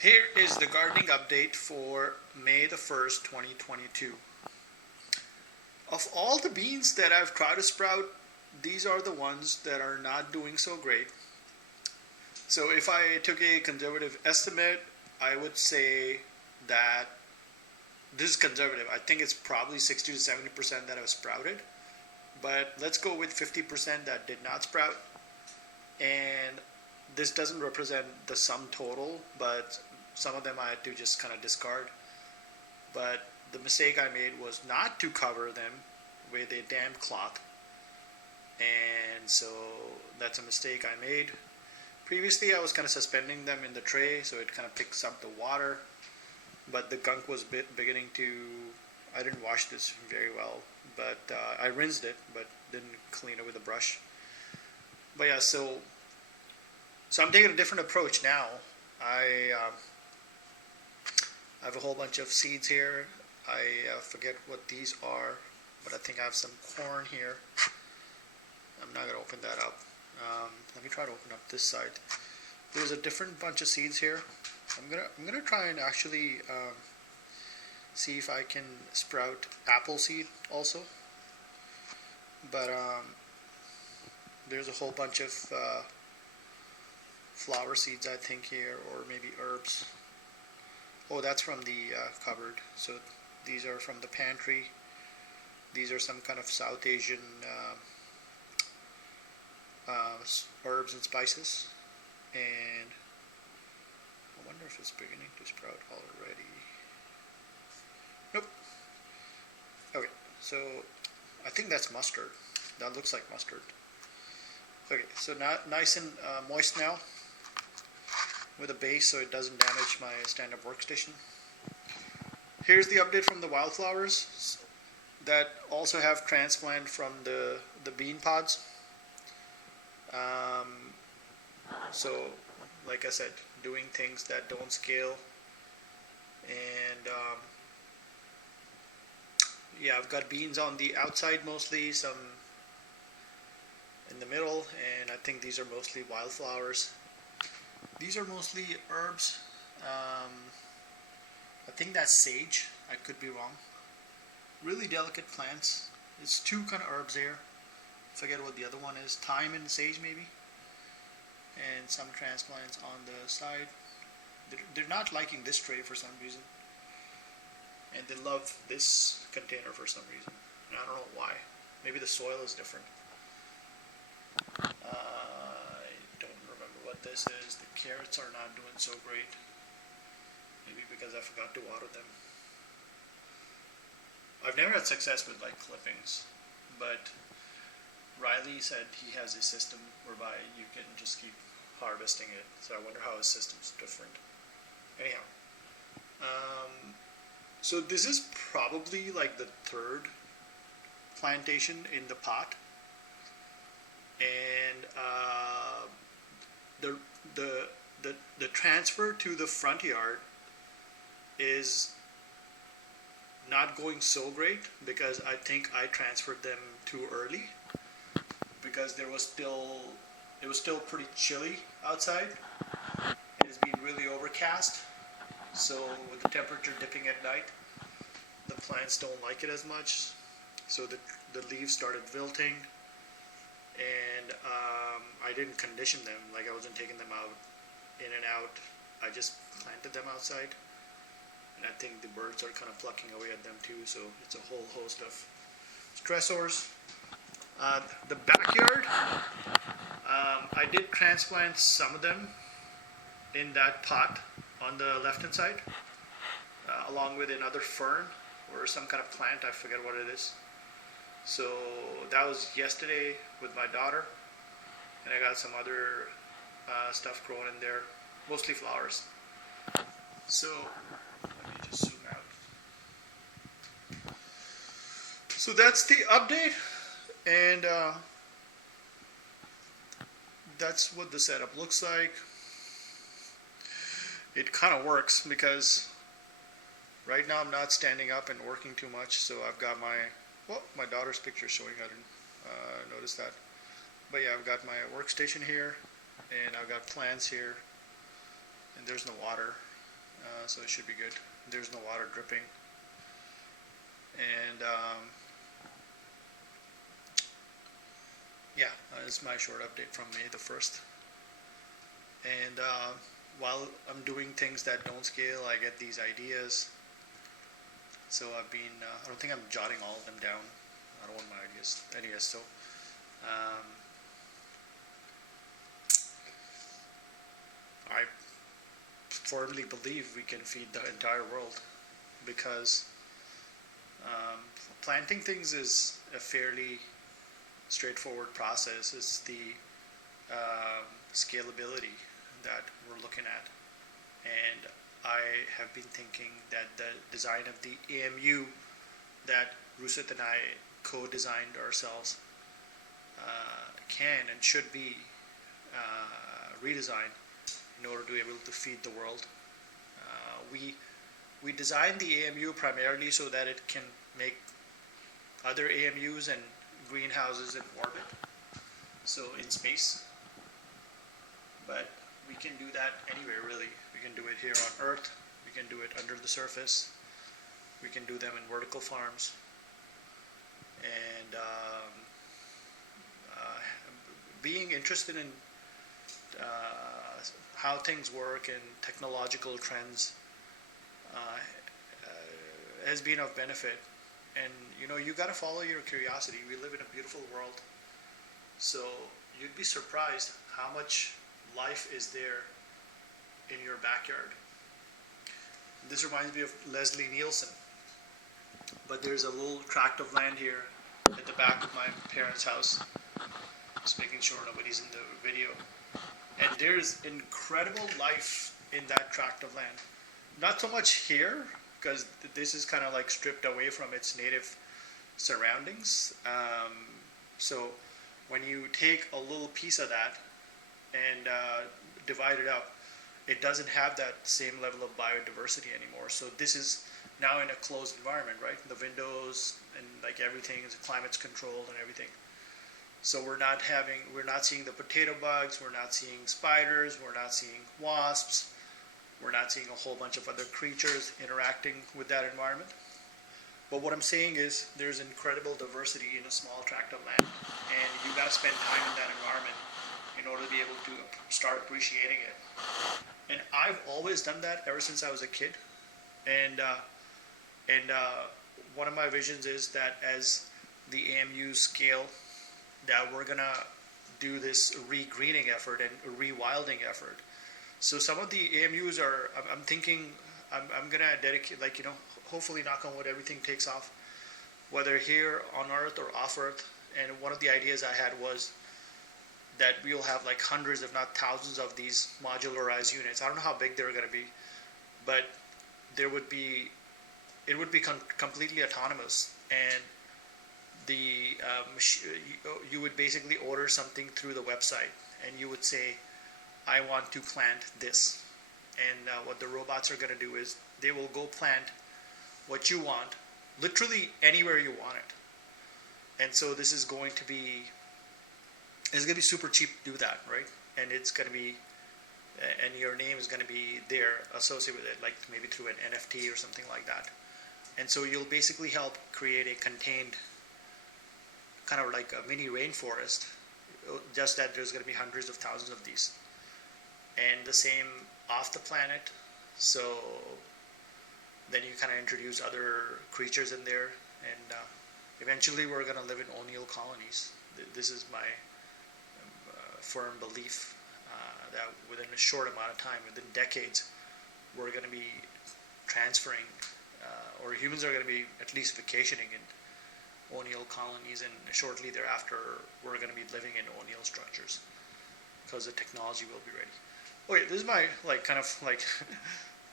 Here is the gardening update for May the 1st, 2022. Of all the beans that I've tried to sprout, these are the ones that are not doing so great. So if I took a conservative estimate, I would say that this is conservative. I think it's probably 60 to 70% that have sprouted. But let's go with 50% that did not sprout. And this doesn't represent the sum total, but some of them I had to just kind of discard. But the mistake I made was not to cover them with a damp cloth. And so that's a mistake I made. Previously I was kind of suspending them in the tray so it kind of picks up the water. But the gunk was beginning to, I didn't wash this very well. But I rinsed it, but didn't clean it with a brush. But yeah, so I'm taking a different approach now. I have a whole bunch of seeds here. I forget what these are, but I think I have some corn here. I'm not gonna open that up. Let me try to open up this side. There's a different bunch of seeds here. I'm gonna try and actually see if I can sprout apple seed also. But there's a whole bunch of flower seeds I think here, or maybe herbs. Oh, that's from the cupboard. So these are from the pantry. These are some kind of South Asian herbs and spices. And I wonder if it's beginning to sprout already. Nope. Okay, so I think that's mustard. That looks like mustard. Okay, so now nice and moist now with a base so it doesn't damage my stand-up workstation. Here's the update from the wildflowers that also have transplant from the bean pods. So, like I said, doing things that don't scale. And yeah, I've got beans on the outside mostly, some in the middle, and I think these are mostly wildflowers. These are mostly herbs. I think that's sage. I could be wrong. Really delicate plants. There's two kind of herbs here. Forget what the other one is. Thyme and sage maybe. And some transplants on the side. They're not liking this tray for some reason. And they love this container for some reason. And I don't know why. Maybe the soil is different. I don't remember what this is. The carrots are not doing so great. Maybe because I forgot to water them. I've never had success with like clippings, but Riley said he has a system whereby you can just keep harvesting it. So I wonder how his system's different. Anyhow, so this is probably like the third plantation in the pot, and the transfer to the front yard is not going so great because I think I transferred them too early because it was still pretty chilly outside. It has been really overcast, so with the temperature dipping at night, the plants don't like it as much, so the leaves started wilting, and I didn't condition them, like I wasn't taking them out in and out. I just planted them outside, and I think the birds are kind of plucking away at them too, so it's a whole host of stressors. The backyard, I did transplant some of them in that pot on the left hand side, along with another fern or some kind of plant, I forget what it is. So that was yesterday with my daughter, and I got some other stuff growing in there, mostly flowers. So let me just zoom out. So that's the update, and that's what the setup looks like. It kind of works because right now I'm not standing up and working too much, so I've got my daughter's picture showing. I didn't notice that, but yeah, I've got my workstation here, and I've got plants here, and there's no water. so it should be good. There's no water dripping. And yeah, that's my short update from May the 1st. And while I'm doing things that don't scale, I get these ideas. So I've been, I don't think I'm jotting all of them down. I don't want my ideas. So I firmly believe we can feed the entire world, because planting things is a fairly straightforward process. It's the scalability that we're looking at. And I have been thinking that the design of the AMU that Rusat and I co-designed ourselves can and should be redesigned in order to be able to feed the world. We designed the AMU primarily so that it can make other AMUs and greenhouses in orbit, so in space. But we can do that anywhere, really. We can do it here on Earth. We can do it under the surface. We can do them in vertical farms. And being interested in how things work and technological trends has been of benefit. And you got to follow your curiosity. We live in a beautiful world, so you'd be surprised how much life is there in your backyard. This reminds me of Leslie Nielsen, but there's a little tract of land here at the back of my parents' house. Just making sure nobody's in the video. And there's incredible life in that tract of land. Not so much here, because this is kind of like stripped away from its native surroundings. So when you take a little piece of that and divide it up, it doesn't have that same level of biodiversity anymore. So this is now in a closed environment, right? The windows and like everything is climate's controlled and everything. So we're not seeing the potato bugs, we're not seeing spiders, we're not seeing wasps, we're not seeing a whole bunch of other creatures interacting with that environment. But what I'm saying is there's incredible diversity in a small tract of land, and you got to spend time in that environment in order to be able to start appreciating it. And I've always done that ever since I was a kid. And one of my visions is that as the AMU scale, that we're gonna do this re-greening effort and rewilding effort. So some of the AMUs are, I'm thinking, I'm gonna dedicate, hopefully, knock on wood, everything takes off, whether here on Earth or off Earth. And one of the ideas I had was that we'll have like hundreds, if not thousands, of these modularized units. I don't know how big they're gonna be, but it would be completely autonomous, and you would basically order something through the website, and you would say, I want to plant this. And what the robots are going to do is they will go plant what you want, literally anywhere you want it. And so this is going to be, it's going to be super cheap to do that, right? And it's going to be, and your name is going to be there associated with it, like maybe through an NFT or something like that. And so you'll basically help create a contained, kind of like a mini rainforest, just that there's going to be hundreds of thousands of these. And the same off the planet. So then you kind of introduce other creatures in there, and eventually we're going to live in O'Neill colonies. This is my firm belief that within a short amount of time, within decades, we're going to be transferring, or humans are going to be at least vacationing in O'Neill colonies, and shortly thereafter we're going to be living in O'Neill structures because the technology will be ready. Okay, this is my kind of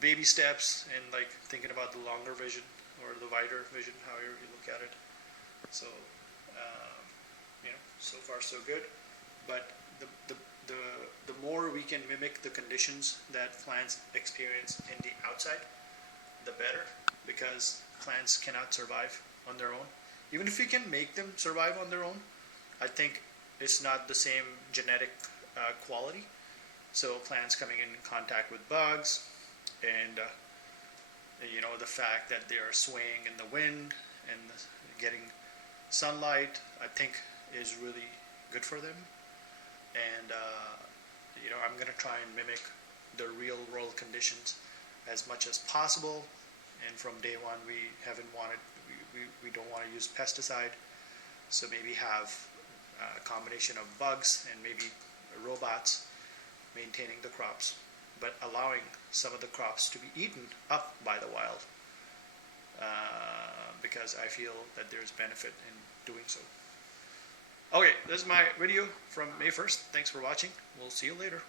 baby steps, and thinking about the longer vision or the wider vision, however you look at it. So so far so good, but the more we can mimic the conditions that plants experience in the outside, the better, because plants cannot survive on their own. Even if we can make them survive on their own, I think it's not the same genetic quality. So plants coming in contact with bugs and the fact that they are swaying in the wind and getting sunlight, I think is really good for them. And I'm going to try and mimic the real world conditions as much as possible. And from day one, we don't want to use pesticide, so maybe have a combination of bugs and maybe robots maintaining the crops, but allowing some of the crops to be eaten up by the wild, because I feel that there's benefit in doing so. Okay, this is my video from May 1st. Thanks for watching. We'll see you later.